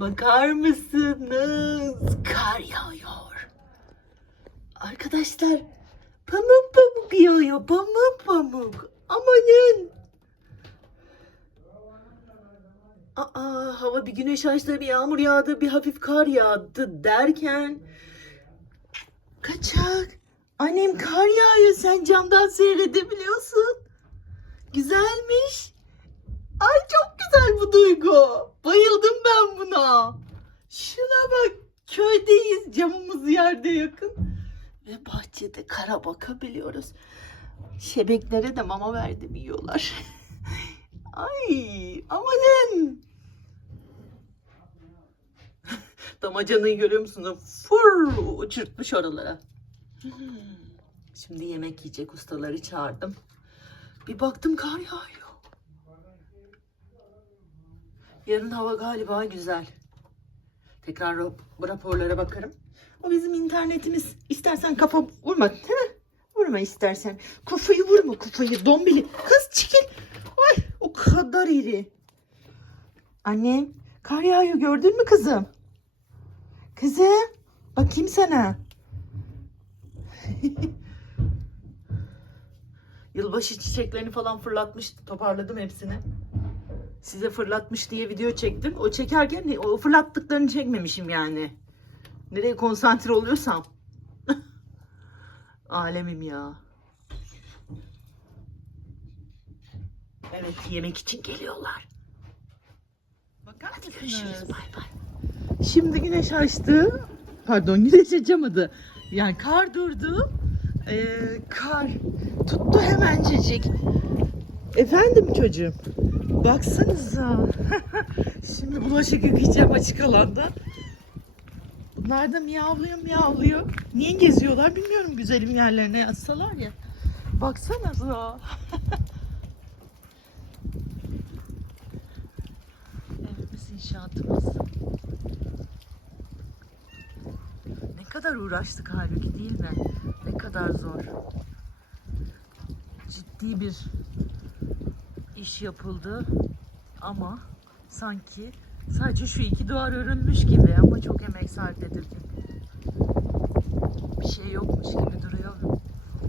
Bakar mısınız? Kar yağıyor. Arkadaşlar pamuk pamuk yağıyor. Pamuk pamuk. Amanın. Aa, hava bir güneş açtı, bir yağmur yağdı, bir hafif kar yağdı derken Kaçak. Annem kar yağıyor sen camdan seyredebiliyorsun. Güzelmiş. Ay çok güzel bu duygu. Bayıldım ben buna. Şuna bak. Köydeyiz. Camımız yerde yakın. Ve bahçede kara bakabiliyoruz. Şebeklere de mama verdim yiyorlar. Ay amanın. Damacanayı görüyor musunuz? Fır uçurtmuş oralara. Şimdi yemek yiyecek ustaları çağırdım. Bir baktım kar yağıyor. Yarın hava galiba güzel. Tekrar rap- raporlara bakarım. O bizim internetimiz. İstersen kafa vurma. Değil mi? Vurma istersen. Kafayı vurma kafayı. Dombili. Kız çekil. Ay o kadar iri. Annem kar yağıyor gördün mü kızım? Kızım bakayım sana. Yılbaşı çiçeklerini falan fırlatmıştı. Toparladım hepsini. Size fırlatmış diye video çektim. O çekerken o fırlattıklarını çekmemişim yani. Nereye konsantre oluyorsam. Alemim ya. Evet yemek için geliyorlar. Bakar Hadi mısınız? görüşürüz. Bay bay. Şimdi güneş açtı. Pardon güneş açamadı. Yani kar durdu. Ee, kar tuttu hemencecik. Efendim çocuğum. Baksanıza. Şimdi bulaşık yıkayacağım açık alanda. Bunlar da miyavlıyor miyavlıyor. Niye geziyorlar bilmiyorum güzelim yerlerine yazsalar ya. Baksanıza. Evimiz inşaatımız. Ne kadar uğraştık halbuki değil mi? Ne kadar zor. Ciddi bir iş yapıldı ama sanki sadece şu iki duvar örülmüş gibi ama çok emek sarf edildi. Bir şey yokmuş gibi duruyor.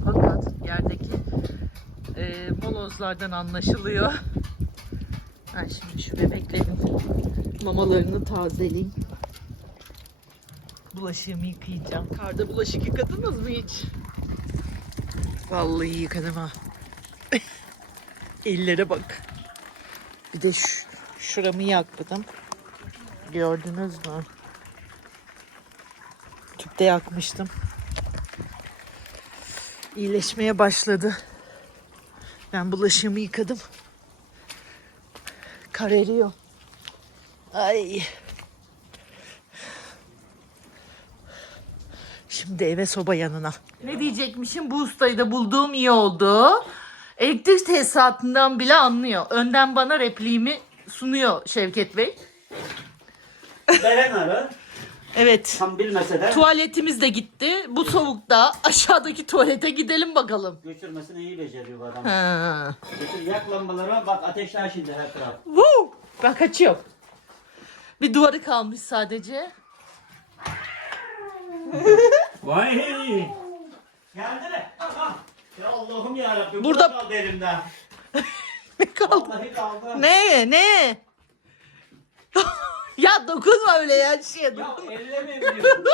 Fakat yerdeki e, molozlardan anlaşılıyor. Ben şimdi şu bebeklerin mamalarını tazeleyeyim. Bulaşığımı yıkayacağım. Karda bulaşık yıkadınız mı hiç? Vallahi yıkadım ha. Ellere bak. Bir de şu, şuramı yakladım. Gördünüz mü? Tüpte yakmıştım. İyileşmeye başladı. Ben bulaşığımı yıkadım. Kar eriyor. Ay. Şimdi eve soba yanına. Ne diyecekmişim? Bu ustayı da bulduğum iyi oldu. Elektrik tesisatından bile anlıyor. Önden bana repliğimi sunuyor Şevket Bey. Beren ara. Evet. Tam bilmese de Tuvaletimiz de gitti. Bu soğukta aşağıdaki tuvalete gidelim bakalım. götürmesini iyi beceriyor bu adam. Ha. Götür yak lambalara bak ateşler şimdi her taraf. Woo! Bak kaçıyor. Bir duvarı kalmış sadece. Vay. Geldi de. Ya Allah'ım ya Rabbim. Burada- kaldı elimde. Ne kaldı? Vallahi kaldı. Ne? Ne? ya dokunma öyle ya şeye. Ya Dokunma. ellemeyin diyor.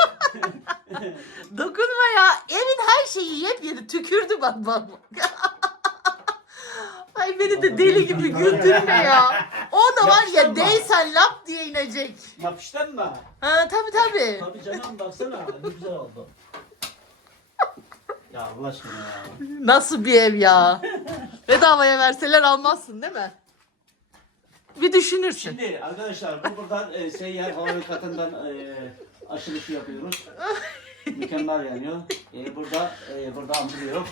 dokunma ya. Evin her şeyi yepyeni tükürdü bak bak. Ay beni de deli gibi güldürme ya. O da var ya değsen lap diye inecek. Yapıştın mı? Ha tabi tabi. Tabii canım baksana ne güzel oldu. Ya Allah aşkına ya. Nasıl bir ev ya? Bedavaya verseler almazsın değil mi? Bir düşünürsün. Şimdi arkadaşlar bu buradan e, seyyar hava katından e, açılışı yapıyoruz. Mükemmel yanıyor. E, burada e, burada ampulüyor.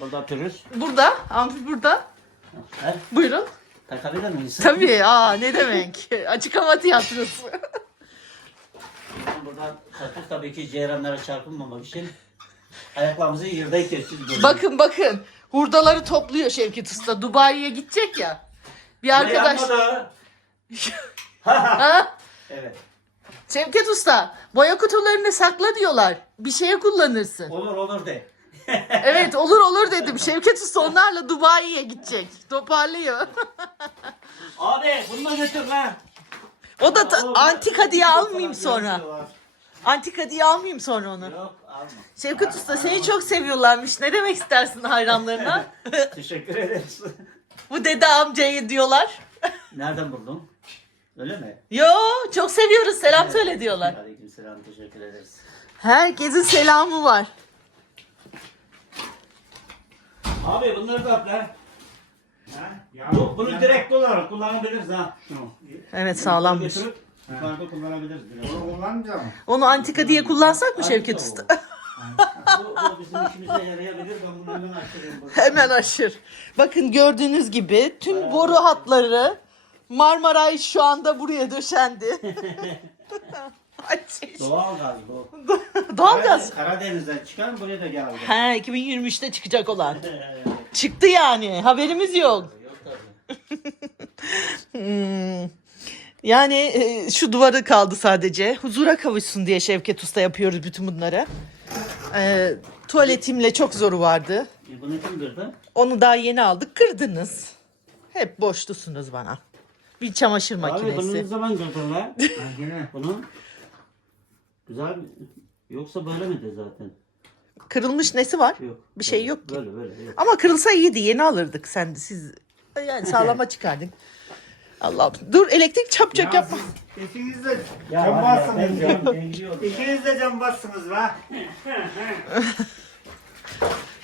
Burada pürüz. Burada, amfi burada. He? Buyurun. Takabilir miyiz? Tabii, aa ne demek. Açık hava tiyatrosu. Buradan takıp tabii ki ceyranlara çarpılmamak için ayaklarımızı yerde kesiyoruz. bakın bakın. Hurdaları topluyor Şevket Usta. Dubai'ye gidecek ya. Bir arkadaş... Ha? Şevket Usta boya kutularını sakla diyorlar. Bir şeye kullanırsın. Olur olur de. Evet olur olur dedim. Şevket Usta onlarla Dubai'ye gidecek. Toparlıyor. Abi bunu da götür lan. O da ta- antika diye almayayım sonra. Antika diye almayayım sonra onu. Yok alma. Şevket Usta seni çok seviyorlarmış. Ne demek istersin hayranlarına? Teşekkür ederiz. Bu dede amcayı diyorlar. Nereden buldun? Öyle mi? Yo çok seviyoruz selam söyle diyorlar. Aleykümselam teşekkür ederiz. Herkesin selamı var. Abi bunları da at lan. Ha? Ya, Bu, bunu ya- direkt olarak kullanabiliriz ha. Şunu. Evet sağlammış. Götürüp yukarıda kullanabiliriz. biraz. Bunu kullanmayacağım. Onu antika diye kullansak mı Şevket Usta? bu, bu bizim işimize yarayabilir. Ben bunu hemen aşır. Bakın gördüğünüz gibi tüm boru hatları Marmaray şu anda buraya döşendi. Açış. Doğal gaz bu. Doğalgaz. Karadeniz'den çıkan buraya da geldi. Ha 2023'te çıkacak olan. Çıktı yani. Haberimiz yok. Yok tabii. Hmm. Yani e, şu duvarı kaldı sadece. Huzura kavuşsun diye Şevket Usta yapıyoruz bütün bunları. E, tuvaletimle çok zoru vardı. E, bunu kim kırdı? Onu daha yeni aldık. Kırdınız. Hep boşlusunuz bana. Bir çamaşır Abi bunu ne makinesi. zaman kırdın lan? Bunu güzel mi? Yoksa böyle miydi zaten? Kırılmış nesi var? Yok. Bir şey Böyle, yok ki. Böyle böyle. Yok. Ama kırılsa iyiydi. Yeni alırdık sen siz. Yani sağlama çıkardın. Allah'ım. Dur elektrik çarpacak Ya yapma. siz İkiniz de Ya cam bassınız. ya. İkiniz de cam bassınız be.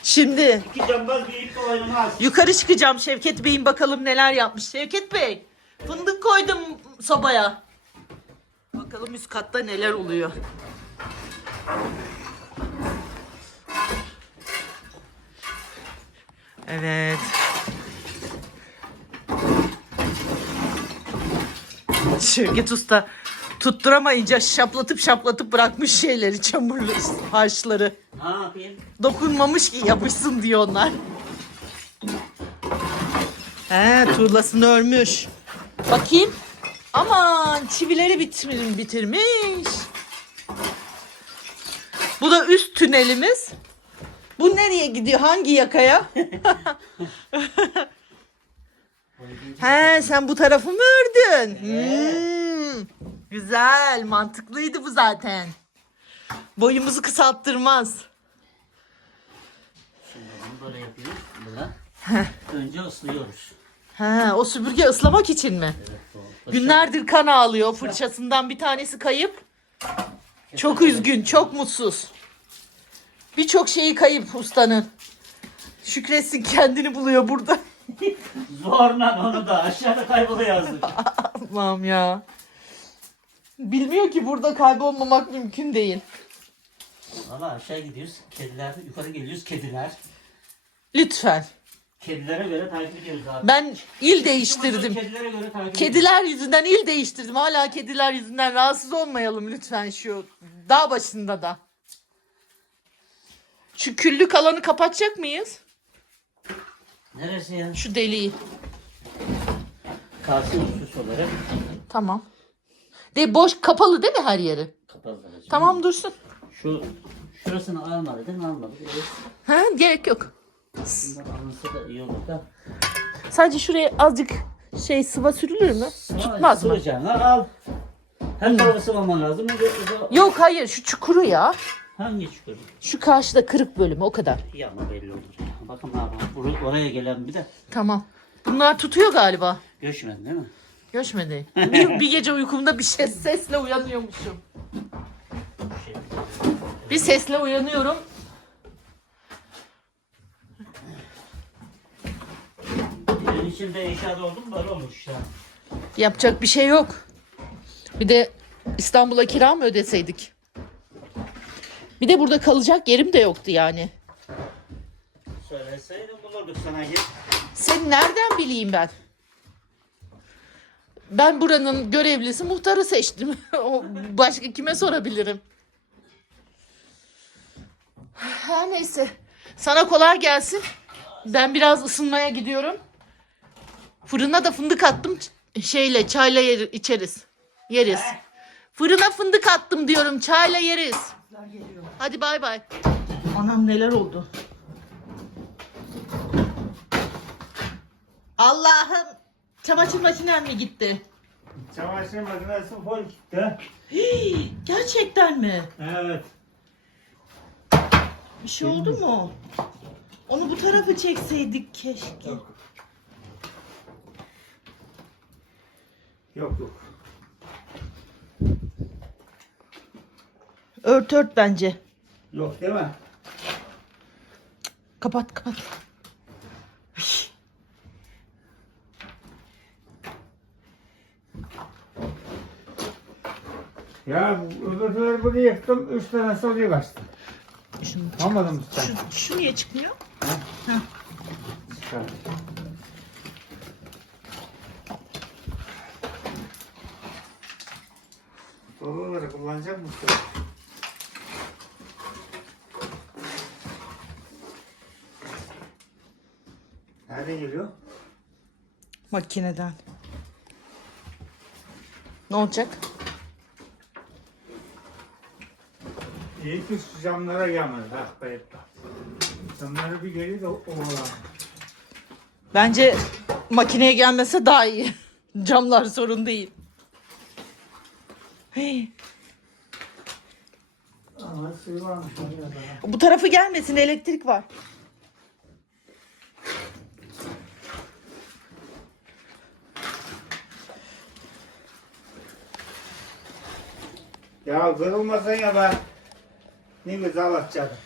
Şimdi İki cambaz bir ip oynamaz. yukarı çıkacağım Şevket Bey'in bakalım neler yapmış. Şevket Bey fındık koydum sobaya. Bakalım üst katta neler oluyor. Evet. Şevket Usta tutturamayınca şaplatıp şaplatıp bırakmış şeyleri, çamurlu harçları. Ne yapayım? Dokunmamış ki yapışsın diyor onlar. He tuğlasını örmüş. Bakayım. Aman çivileri bitirmiş. bitirmiş. Bu da üst tünelimiz. Bu nereye gidiyor? Hangi yakaya? He sen bu tarafı mı ördün? Hmm, güzel mantıklıydı bu zaten. Boyumuzu kısalttırmaz. Şimdi bunu böyle yapıyoruz. Burada. Önce ıslıyoruz. Ha, o süpürge ıslamak için mi? Evet, o. Günlerdir kan ağlıyor. Fırçasından bir tanesi kayıp. Çok üzgün, çok mutsuz. Birçok şeyi kayıp ustanın. Şükretsin kendini buluyor burada. Zorla onu da aşağıda kayboluyor yazık. Allah'ım ya. Bilmiyor ki burada kaybolmamak mümkün değil. Valla aşağı gidiyoruz. Kediler yukarı geliyoruz. Kediler. Lütfen. Kedilere göre takip ediyoruz abi. Ben il değiştirdim. Kedilere göre takip ediyoruz. Kediler yüzünden il değiştirdim. Hala kediler yüzünden rahatsız olmayalım lütfen şu dağ başında da. Şu küllük alanı kapatacak mıyız? Neresi ya? Şu deliği. Karşı usus olarak Tamam. De boş kapalı değil mi her yeri? kapalı zaten. Tamam dursun. Şu şurasını almadı değil mi? Almadık. Evet. Ha, gerek yok. Bundan alınsa da iyi olur da. Sadece şuraya azıcık şey sıva sürülür mü? Tutmaz mı? Sıvacağını al. Her tarafı sıvaman lazım. Da- Yok hayır şu çukuru ya. Hangi çukur? Şu karşıda kırık bölümü o kadar. Ya ama belli olur. Ya. Bakın abi. bur- Oraya gelen bir de Tamam. Bunlar tutuyor galiba. göçmen değil mi? Göçmedi. Bir, bir gece uykumda bir şey sesle uyanıyormuşum. Bir sesle uyanıyorum. Benim için de inşaat oldum böyle olmuş işte. Yapacak bir şey yok. Bir de İstanbul'a kira mı ödeseydik? Bir de burada kalacak yerim de yoktu yani. Söyleseydin bulurduk sana git. Seni nereden bileyim ben? Ben buranın görevlisi muhtarı seçtim. O Başka kime sorabilirim? Her neyse. Sana kolay gelsin. Ben biraz ısınmaya gidiyorum. Fırına da fındık attım. Şeyle çayla yer, içeriz. Yeriz. Fırına fındık attım diyorum. Çayla yeriz. Hadi bay bay. Anam neler oldu? Allah'ım. Çamaşır makinem mi gitti? Çamaşır makinesi full gitti. Hii, gerçekten mi? Evet. Bir şey oldu mu? Onu bu tarafa çekseydik keşke. Yok. Yok yok. Ört ört bence. Yok değil mi? Kapat kapat. Ya öbürleri bunu yıktım. Üç tane soruyu kaçtı. Şunu, Almadım mı sen? şu, şu niye çıkmıyor? Çıkar. Doluları kullanacak mısın? Nereden geliyor? Makineden. Ne olacak? İyi ki camlara gelmedi. Bak kayıtta. Camlara bir geliyor da ovalar. Bence makineye gelmese daha iyi. Camlar sorun değil. Hey, Ama suyu varmış oraya da. bu tarafı gelmesin elektrik var. Ya kırılmasın ya ben. Ne güzel atacaktım.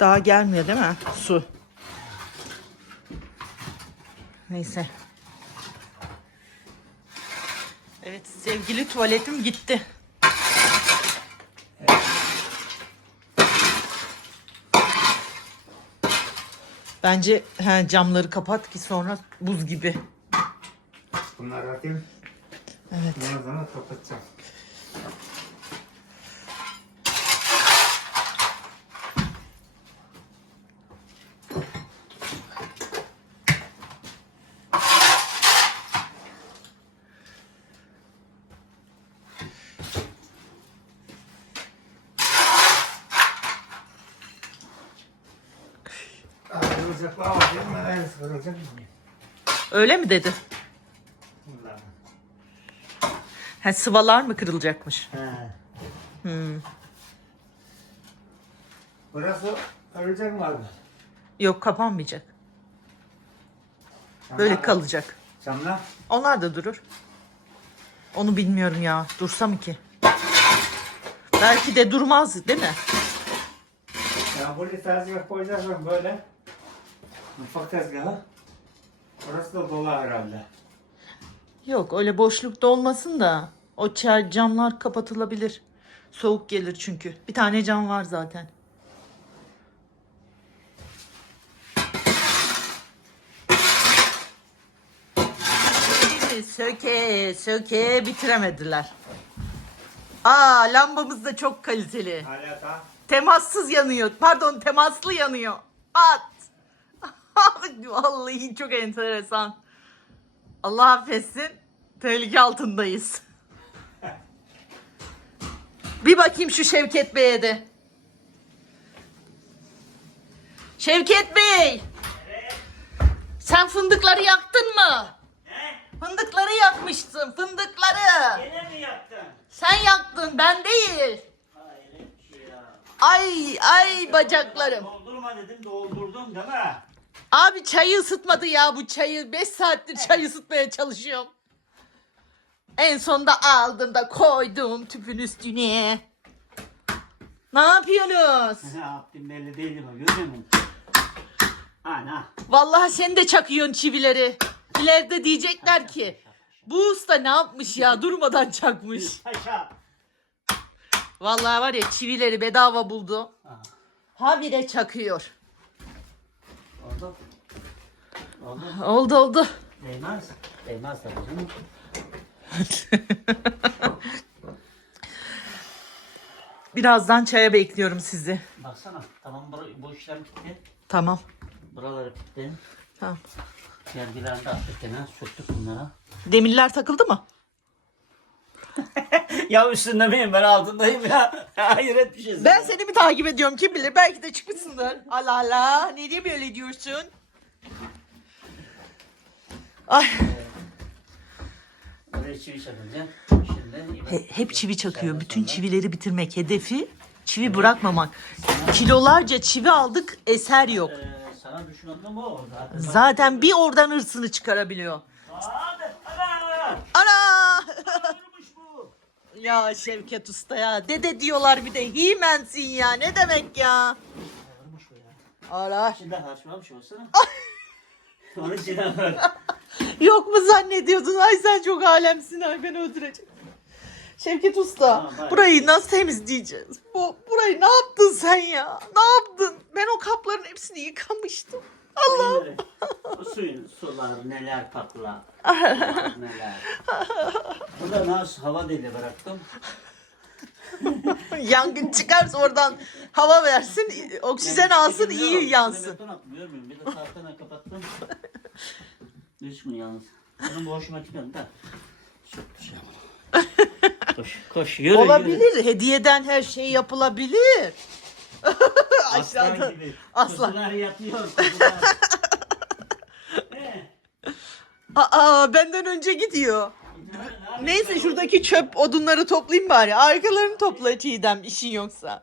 Daha gelmiyor değil mi? Su. Neyse. Evet sevgili tuvaletim gitti. Bence he, camları kapat ki sonra buz gibi. Bunları atayım. Evet. Sonra kapatacağım. Var değil mi? Öyle mi dedi? Bunlar. Ha, sıvalar mı kırılacakmış? He. Hmm. Burası kırılacak mı abi? Yok kapanmayacak. Böyle kalacak. Camlar. Onlar da durur. Onu bilmiyorum ya. Dursa mı ki? Belki de durmaz değil mi? Ya buraya tezgah koyacaklar böyle. Mutfak tezgahı. Orası da dolu herhalde. Yok öyle boşlukta olmasın da o çer- camlar kapatılabilir. Soğuk gelir çünkü. Bir tane cam var zaten. Söke söke bitiremediler. Aa lambamız da çok kaliteli. Alaka. Temassız yanıyor. Pardon temaslı yanıyor. At. Vallahi çok enteresan. Allah affetsin. Tehlike altındayız. Bir bakayım şu Şevket Bey'e de. Şevket Bey. Sen fındıkları yaktın mı? Fındıkları yakmışsın. Fındıkları. Yine mi yaktın? Sen yaktın ben değil. Hayret ki ya. Ay ay bacaklarım. Doldurma dedim doldurdum değil mi? Abi çayı ısıtmadı ya bu çayı. 5 saattir çay ısıtmaya çalışıyorum. En sonunda aldım da koydum tüpün üstüne. Ne yapıyorsunuz? Ne yaptım belli değil mi? Görüyor musun? Ana. Vallahi sen de çakıyorsun çivileri. İleride diyecekler ki bu usta ne yapmış ya durmadan çakmış. Vallahi var ya çivileri bedava buldu. Aha. Habire çakıyor. Oldu. Oldu oldu. Değmez. Değmez tabii canım. Birazdan çaya bekliyorum sizi. Baksana. Tamam bu, bu işlem bitti. Tamam. Buraları bitti. Tamam. Yergilerini de attık gene. Söktük bunlara. Demirler takıldı mı? ya üstünde miyim ben altındayım ya. Hayret bir şey. Ben seni mi takip ediyorum kim bilir belki de çıkmışsındır. Allah Allah ne diye böyle diyorsun? Ay çivi çakınca. Şimdi he- hep çivi çakıyor. Bütün çivileri bitirmek hedefi çivi bırakmamak. Kilolarca çivi aldık eser yok. Ee, sana düşmanım o zaten. Zaten bir oradan hırsını çıkarabiliyor. Abi, ana! Ana! Ya Şevket Usta ya. Dede diyorlar bir de. Himensin ya. Ne demek ya? Ağırmış bu ya. Ara. İçinde harçmamış olsana. Onun içine bak. Yok mu zannediyordun? Ay sen çok alemsin. Ay beni öldürecek. Şevket Usta, Tamam, burayı nasıl temizleyeceğiz? Bu burayı ne yaptın sen ya? Ne yaptın? Ben o kapların hepsini yıkamıştım. Allah. Bu suyun sular neler patlar. sular neler. Burada nasıl hava deli bıraktım. Yangın çıkarsa oradan hava versin, oksijen Yani alsın, iyi yansın. beton? Bir de tahtana kapattım. Üç gün yalnız. Benim de. Soktur ya bunu. Koş, koş, yürü, yürü. Olabilir. Hediyeden her şey yapılabilir. Aslan Aşağıda. gibi. Aslan. Kuzular yatıyor, kuzular. Aa benden önce gidiyor. Neyse şuradaki çöp odunları toplayayım bari. Arkalarını topla Çiğdem işin yoksa.